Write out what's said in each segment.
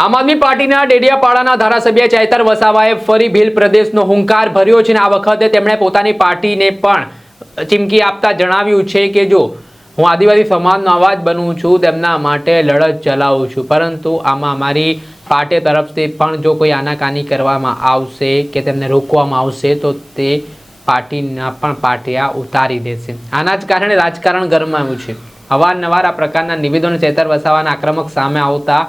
આમ આદમી પાર્ટીના ડેડિયાપાડાના ધારાસભ્ય ચૈતર વસાવાએ ફરી ભીલ પ્રદેશનો હુંકાર ભર્યો છે અને આ વખતે તેમણે પોતાની પાર્ટીને પણ ચીમકી આપતા જણાવ્યું છે કે જો હું આદિવાસી સમાજનો અવાજ બનું છું, તેમના માટે લડત ચલાવું છું, પરંતુ આમાં મારી પાર્ટી તરફથી પણ જો કોઈ આનાકાની કરવામાં આવશે કે તેમને રોકવામાં આવશે તો તે પાર્ટીના પણ પાટિયા ઉતારી દેશે। આના જ કારણે રાજકારણ ગરમાયું છે। અવારનવાર આ પ્રકારના નિવેદનો ચૈતર વસાવાના આક્રમક સામે આવતા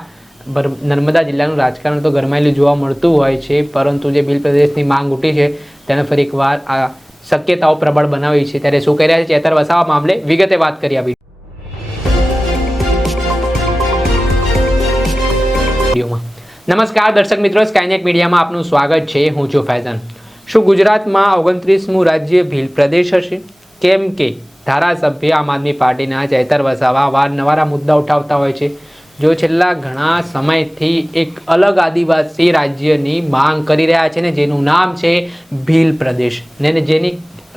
નર્મદા જિલ્લાનું રાજકારણ તો ગરમાયેલું જોવા મળતું હોય છે, પરંતુ જે ભીલ પ્રદેશની માંગ ઉઠી છે તેને ફરી એકવાર આ શક્યતાઓ પ્રબળ બનાવી છે। ત્યારે શું કહી રહ્યા છે ચૈતર વસાવા મામલે વિગતે વાત કરી આ વિડીયોમાં। નમસ્કાર દર્શક મિત્રો, સ્કાયનેટ મીડિયામાં આપનું સ્વાગત છે। હું છું ફૈઝાન। શું ગુજરાતમાં 29મું રાજ્ય ભીલ પ્રદેશ હશે? કેમ કે ધારાસભ્ય આમ આદમી પાર્ટીના ચૈતર વસાવા વારંવાર આ મુદ્દા ઉઠાવતા હોય છે, જો છેલ્લા ઘણા સમયથી એક અલગ આદિવાસી રાજ્યની માંગ કરી રહ્યા છે ને જેનું નામ છે ભીલ પ્રદેશ, ને જેની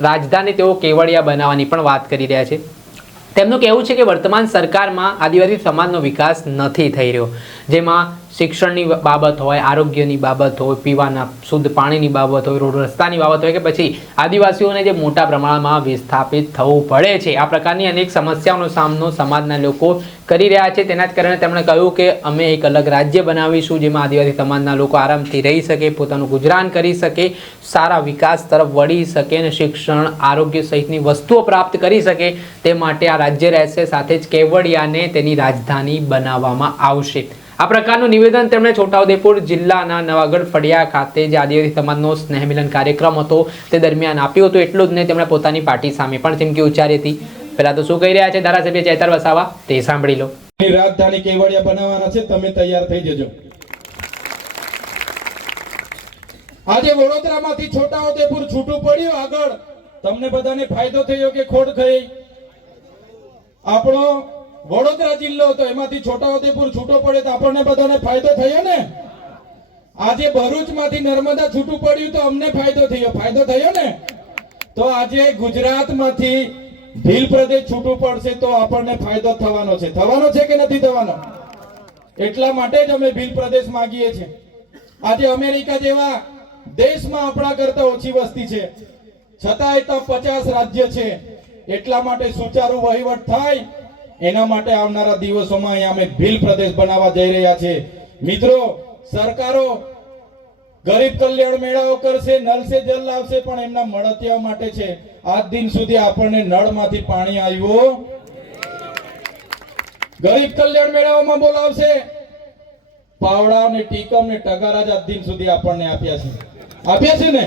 રાજધાની તેઓ કેવડિયા બનાવવાની પણ વાત કરી રહ્યા છે। તેમનું કહેવું છે કે વર્તમાન સરકારમાં આદિવાસી સમાજનો વિકાસ નથી થઈ રહ્યો, જેમાં શિક્ષણની બાબત હોય, આરોગ્યની બાબત હોય, પીવાના શુદ્ધ પાણીની બાબત હોય, રોડ રસ્તાની બાબત હોય કે પછી આદિવાસીઓને જે મોટા પ્રમાણમાં વિસ્થાપિત થવું પડે છે, આ પ્રકારની અનેક સમસ્યાઓનો સામનો સમાજના લોકો કરી રહ્યા છે। તેના જ કારણે તેમણે કહ્યું કે અમે એક અલગ રાજ્ય બનાવીશું જેમાં આદિવાસી સમાજના લોકો આરામથી રહી શકે, પોતાનું ગુજરાન કરી શકે, સારા વિકાસ તરફ વળી શકે અને શિક્ષણ, આરોગ્ય સહિતની વસ્તુઓ પ્રાપ્ત કરી શકે, તે માટે આ રાજ્ય રહેશે, સાથે જ કેવડિયાને તેની રાજધાની બનાવવામાં આવશે। આ પ્રકારનું નિવેદન તેમણે છોટાઉદેપુર જિલ્લાના નવાગઢ ફળિયા ખાતે જે આદિવાસી સમાજનો સ્નેહ મિલન કાર્યક્રમ હતો તે દરમિયાન આપ્યું હતું। એટલું જ નહીં, તેમણે પોતાની પાર્ટી સામે પણ ચીમકી ઉચ્ચારી હતી। પહેલા તો શું કહી રહ્યા છે ધારાસભ્ય ચૈતર વસાવા તે સાંભળી લો। રાજધાની કેવડિયા બનાવવાના છે, તમે તૈયાર થઈ જજો। આજે વડોદરામાંથી છોટાઉદેપુર છૂટું પડ્યું, આગળ તમને બધાને ફાયદો થયો કે ખોટ થઈ? આપણો વડોદરા જિલ્લો હતો, એમાંથી છોટાઉદેપુર છૂટો પડે તો આપણને બધાને ફાયદો થયો ને? આજે ભરૂચમાંથી નર્મદા છૂટું પડ્યું તો અમને ફાયદો થયો ને? તો આજે ગુજરાતમાંથી ભીલ પ્રદેશ છૂટું પડશે તો આપણને ફાયદો થવાનો છે કે નથી થવાનો? એટલા માટે જ અમે ભીલ પ્રદેશ માંગીએ છીએ। આજે અમેરિકા જેવા દેશમાં આપણા કરતા ઓછી વસ્તી છે, છતાંય તો 50 રાજ્ય છે। એટલા માટે સુચારુ વહીવટ થાય એના માટે આવનારા દિવસોમાં અહીંયા અમે ભીલ પ્રદેશ બનાવવા જઈ રહ્યા છે। મિત્રો, સરકારો ગરીબ કલ્યાણ મેળાઓ કરશે, નળ સે જલ લાવશે, પણ એમના મળતિયા માટે છે। આજ દિન સુધી આપણને નળમાંથી પાણી આવ્યું, ગરીબ કલ્યાણ મેળાઓમાં બોલાવશે, પાવડા ને ટીકમ ને ટગારા જ આજ દિન સુધી આપણને આપ્યા છે ને?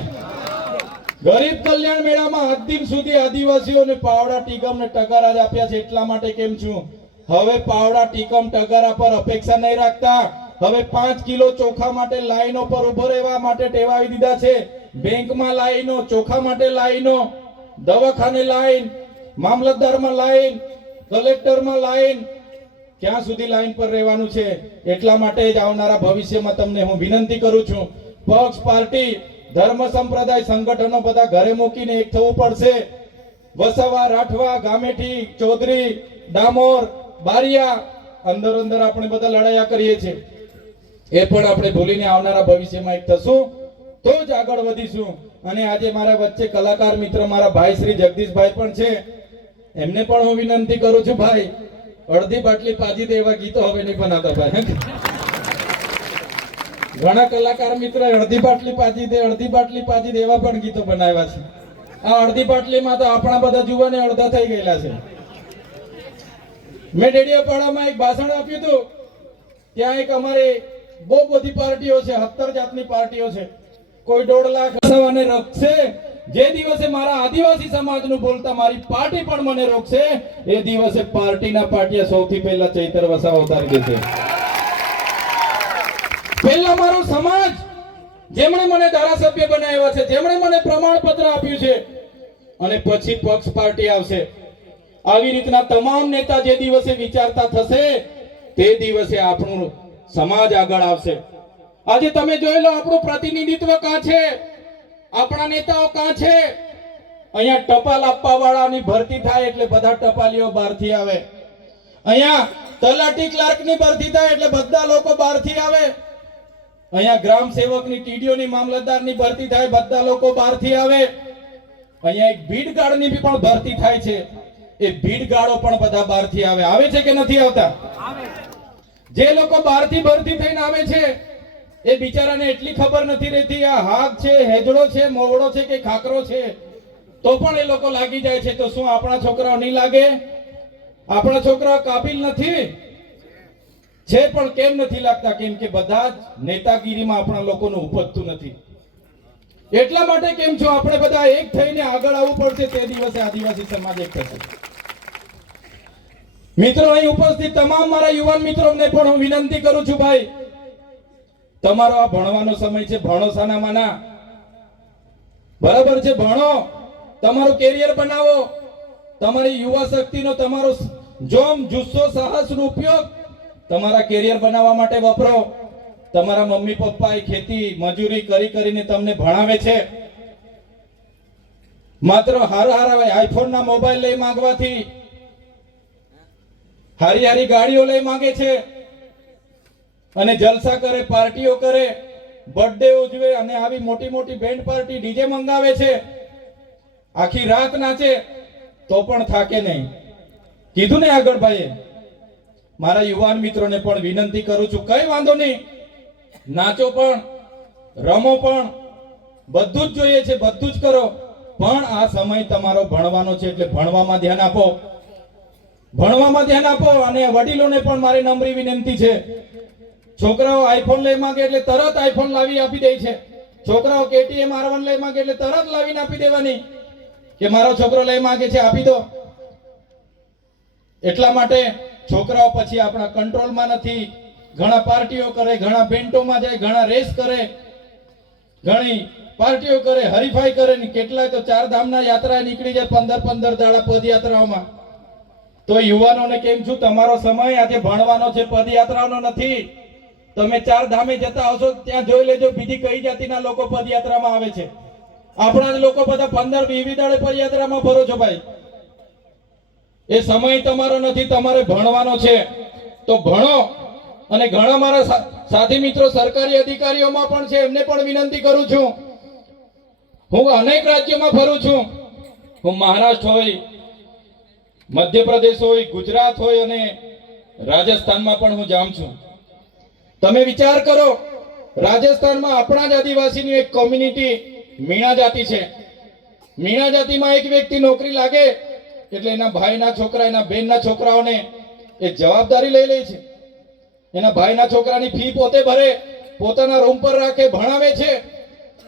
ગરીબ કલ્યાણ મેળામાં આજ દિન સુધી આદિવાસીઓને પાવડા, ટીકમ ને ટગારા જ આપ્યા છે। એટલા માટે કેમ છું, હવે પાવડા, ટીકમ, ટગારા પર અપેક્ષા નહીં રાખતા। હવે 5 કિલો ચોખા માટે લાઈનો પર ઉભો રહેવા માટે ટેવાવી દીધા છે। બેંકમાં લાઈનો, ચોખા માટે લાઈનો, દવાખાને લાઈન, મામલતદારમાં લાઈન, કલેક્ટરમાં લાઈન, ક્યાં સુધી લાઈન પર રહેવાનું છે? એટલા માટે જ આવનારા ભવિષ્યમાં તમને હું વિનંતી કરું છું, પક્ષ, પાર્ટી, ધર્મ, સંપ્રદાય, સંગઠનો બધા ઘરે મૂકીને એક થવું પડશે। વસાવા, રાઠવા, ગામેઠી, ચૌધરી, ડામોર, બારિયા, અંદર આપણે બધા લડાયા કરીએ છીએ, એ પણ આપણે ભૂલીને આવનારા ભવિષ્યમાં એક થશું તો જ આગળ વધીશું। અને આજે મારા વચ્ચે કલાકાર મિત્ર મારા ભાઈ શ્રી જગદીશભાઈ પણ છે, એમને પણ હું વિનંતી કરું છું, ભાઈ અડધી બાટલી પાજી દે એવા ગીતો હવે નહીં બનાવતા ભાઈ। ઘણા કલાકાર મિત્ર અડધી બાટલી પાજી દે, અડધી બાટલી પાજી દે એવા પણ ગીતો બનાવ્યા છે। આ અડધી બાટલીમાં તો આપણા બધા જુવાને અડધા થઈ ગયેલા છે। મેં ડેડિયાપાડામાં એક ભાષણ આપ્યું હતું, ત્યાં એક અમારે બહુ બધી પાર્ટીઓ છે, 17 જાતની પાર્ટીઓ છે, કોઈ 1.5 લાખ વસાવાને રોકશે, જે દિવસે મારા આદિવાસી સમાજનું બોલતા મારી પાર્ટી પણ મને રોકશે, એ દિવસે પાર્ટીના પાટિયા સૌથી પહેલા ચૈતર વસાવા ઉતારી દેશે। પહેલા મારો સમાજ, જેમણે મને ધારાસભ્ય બનાવ્યા છે, જેમણે મને પ્રમાણપત્ર આપ્યું છે, અને પછી પક્ષ પાર્ટી આવશે। આવી રીતના તમામ નેતા જે દિવસે વિચારતા થશે તે દિવસે આપણું સમાજ આગળ આવશે। આજે તમે જોઈ લો, આપણું પ્રતિનિધિત્વ કાં છે, આપણા નેતાઓ કાં છે? અહીંયા ટપાલ આપવા વાળાની ભરતી થાય એટલે બધા ટપાલીઓ બહારથી આવે। અહીંયા તલાટી ક્લાર્કની ભરતી થાય એટલે બધા લોકો બહારથી આવે. અહીંયા ગ્રામ સેવકની, ટીડીઓની, મામલતદારની ભરતી થાય, બધા લોકો બહારથી આવે. અહીંયા એક ભીડ ગાર્ડની પણ ભરતી થાય છે, એ ભીડ ગાર્ડો પણ બધા બહારથી આવે. આવે છે કે નથી આવતા? જે લોકો બહારથી ભરતી થઈને આવે છે એ બિચારાને એટલી ખબર નથી રહેતી આ હાક છે, હેજડો છે, મોવડો છે કે ખાકરો છે, તો પણ એ લોકો લાગી જાય છે. તો શું આપણા છોકરાઓ નહીં લાગે? આપણા છોકરાઓ કાબિલ નથી છે, પણ કેમ નથી લાગતા? કેમ કે બધા જ નેતાગીરીમાં આપણા લોકોનું ઉપજતું નથી. એટલા માટે કેમ છો આપણે બધા એક થઈને આગળ આવવું પડશે. તે દિવસે આદિવાસી સમાજ એક થશે. મિત્રો, અહીં ઉપસ્થિત તમામ મારા યુવાન મિત્રોને પણ હું વિનંતી કરું છું, ભાઈ તમારો આ ભણવાનો સમય છે, ભણો સાનામાના, બરાબર છે, ભણો, તમારું કેરિયર બનાવો, તમારી યુવા શક્તિનો, તમારો જોમ, જુસ્સો, સાહસનો ઉપયોગ તમારા કેરિયર બનાવવા માટે વપરો. તમારા મમ્મી પપ્પાએ ખેતી મજૂરી કરી કરીને તમને ભણાવે છે. માત્ર હારા આઈફોન ના મોબાઈલ લઈ માંગવાથી, હારી હારી ગાડીઓ લઈ માંગે છે અને જલસા કરે, પાર્ટીઓ કરે, બર્થડે ઉજવે અને આવી મોટી મોટી બેન્ડ પાર્ટી, ડીજે મંગાવે છે, આખી રાત નાચે તો પણ થાકે નહીં. કીધું ને આગળ ભાઈએ. મારા યુવાન મિત્રોને પણ વિનંતી કરું છું, કઈ વાંધો નહીં, નાચો પણ, રમો પણ, બધું જ જોઈએ છે, બધું જ કરો, પણ આ સમય તમારો ભણવાનો છે એટલે ભણવામાં ધ્યાન આપો. ભણવામાં ધ્યાન આપો. અને વડીલોને પણ મારી નમ્ર વિનંતી છે, છોકરાઓ આઈફોન લઈ માંગે એટલે તરત આઈફોન લાવી આપી દે છે. છોકરાઓ KTM R1 લઈ માંગે એટલે તરત લાવીને આપી દેવાની કે મારો છોકરો લઈ માંગે છે આપી દો. એટલા માટે છોકરાઓ પછી આપણા કંટ્રોલમાં નથી. ઘણા પાર્ટીઓ કરે, ઘણા બેન્ટોમાં જાય, ઘણા રેસ કરે, ઘણી પાર્ટીઓ કરે, હરીફાઈ કરે, ને કેટલાય તો 4 ધામના યાત્રા નીકળી જાય 15 દાડા પદયાત્રાઓમાં. તો યુવાનોને કેમ છું, તમારો સમય આજે ભણવાનો છે, પદયાત્રાનો નથી. તમે 4 ધામે જતા હશો ત્યાં જોઈ લેજો બીજી કઈ જાતિના લોકો પદયાત્રામાં આવે છે. આપણા જ લોકો બધા 15-20 દાડે પદયાત્રામાં ભરો છો ભાઈ. એ સમય તમારો નથી, તમારે ભણવાનો છે. તો ભણો. અને ઘણા મારા સાથી મિત્રો સરકારી અધિકારીઓમાં પણ છે, એમને પણ વિનંતી કરું છું. હું અનેક રાજ્યોમાં ફરું છું. હું મહારાષ્ટ્ર હોય, મધ્યપ્રદેશ હોય, ગુજરાત હોય અને રાજસ્થાનમાં પણ હું જાઉં છું. તમે વિચાર કરો, રાજસ્થાનમાં આપણા જ આદિવાસીની એક કોમ્યુનિટી મીણા જાતિ છે. મીણા જાતિમાં એક વ્યક્તિ નોકરી લાગે એટલે એના ભાઈના છોકરા, એના બહેનના છોકરાઓને એ જવાબદારી લઈ લે છે. એના ભાઈના છોકરાની ફી પોતે ભરે, પોતાના રૂમ પર રાખે, ભણાવે છે.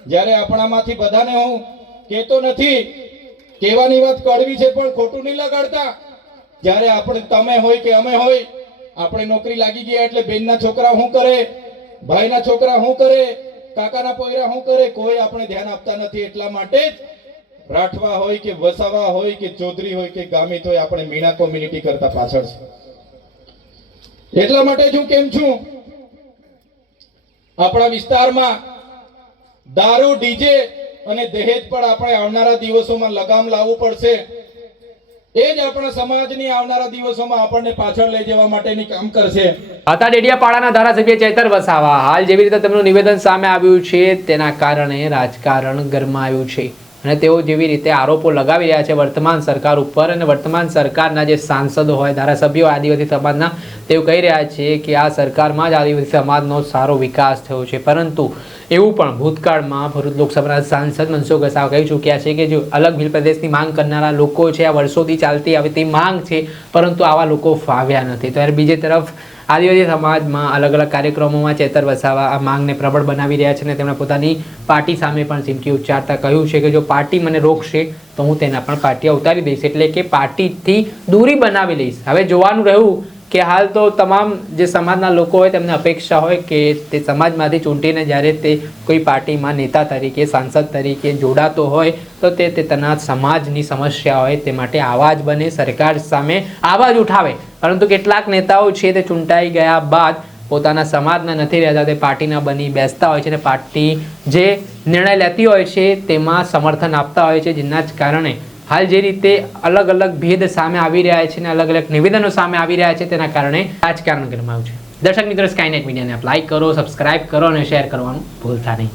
જ્યારે આપણામાંથી બધાને હું કહેતો નથી, કહેવાની વાત કડવી છે પણ ખોટું નહીં લગાડતા. જ્યારે આપણે, તમે હોય કે અમે હોય, આપણે નોકરી લાગી ગયા એટલે બેનના છોકરા શું કરે, ભાઈના છોકરા શું કરે, કાકાના પોયરા શું કરે, કોઈ આપણે ધ્યાન આપતા નથી. એટલા માટે જ રાઠવા હોય કે વસાવા હોય કે ચૌધરી હોય કે ગામિત હોય, આપણે મીણા કોમ્યુનિટી કરતા પાછળ છે. એટલા માટે જ હું કેમ છું, આપણા વિસ્તારમાં દારૂ, ડીજે અને દહેજ પર આપણે આવનારા દિવસોમાં લગામ લાવવું પડશે. એ જ આપણા સમાજની આવનારા દિવસોમાં આપણને પાછળ લઈ જવા માટેની કામ કરશે. હતા ડેડિયાપાડાના ધારાસભ્ય ચેતર વસાવા. હાલ જેવી રીતે તેમનું નિવેદન સામે આવ્યું છે તેના કારણે રાજકારણ ગરમાયું છે અને તેઓ જેવી રીતે આરોપો લગાવી રહ્યા છે વર્તમાન સરકાર ઉપર, અને વર્તમાન સરકારના જે સાંસદો હોય, ધારાસભ્યો આદિવાસી સમાજના, તેઓ કહી રહ્યા છે કે આ સરકારમાં જ આદિવાસી સમાજનો સારો વિકાસ થયો છે. પરંતુ એવું પણ ભૂતકાળમાં ભરૂચ લોકસભાના સાંસદ મનસુખ વસાવા કહી ચૂક્યા છે કે જો અલગ ભીલ પ્રદેશની માંગ કરનારા લોકો છે, આ વર્ષોથી ચાલતી આવતી માંગ છે, પરંતુ આવા લોકો ફાવ્યા નથી. ત્યારે બીજી તરફ આદિવાસી સમાજમાં અલગ અલગ કાર્યક્રમોમાં ચેતર વસાવા આ માંગને પ્રબળ બનાવી રહ્યા છે અને તેમણે પોતાની પાર્ટી સામે પણ ચીમકી ઉચ્ચારતા કહ્યું છે કે જો પાર્ટી મને રોકશે તો હું તેના પણ પાર્ટી ઉતારી દઈશ, એટલે કે પાર્ટીથી દૂરી બનાવી લઈશ. હવે જોવાનું રહ્યું કે હાલ તો તમામ જે સમાજના લોકો હોય તેમને અપેક્ષા હોય કે તે સમાજમાંથી ચૂંટીને જ્યારે તે કોઈ પાર્ટીમાં નેતા તરીકે, સાંસદ તરીકે જોડાતો હોય તો તે તેના સમાજની સમસ્યા હોય તે માટે આવાજ બને, સરકાર સામે આવાજ ઉઠાવે. પરંતુ કેટલાક નેતાઓ છે તે ચૂંટાઈ ગયા બાદ પોતાના સમાજના નથી રહેતા, તે પાર્ટીના બની બેસતા હોય છે અને પાર્ટી જે નિર્ણય લેતી હોય છે તેમાં સમર્થન આપતા હોય છે, જેના જ કારણે હાલ જે રીતે અલગ અલગ ભેદ સામે આવી રહ્યા છે અને અલગ અલગ નિવેદનો સામે આવી રહ્યા છે તેના કારણે રાજકારણ કરવામાં આવ્યું છે. દર્શક મિત્રો, સ્કાયનેટ મીડિયાને આપ લાઈક કરો, સબસ્ક્રાઇબ કરો અને શેર કરવાનું ભૂલતા નહીં.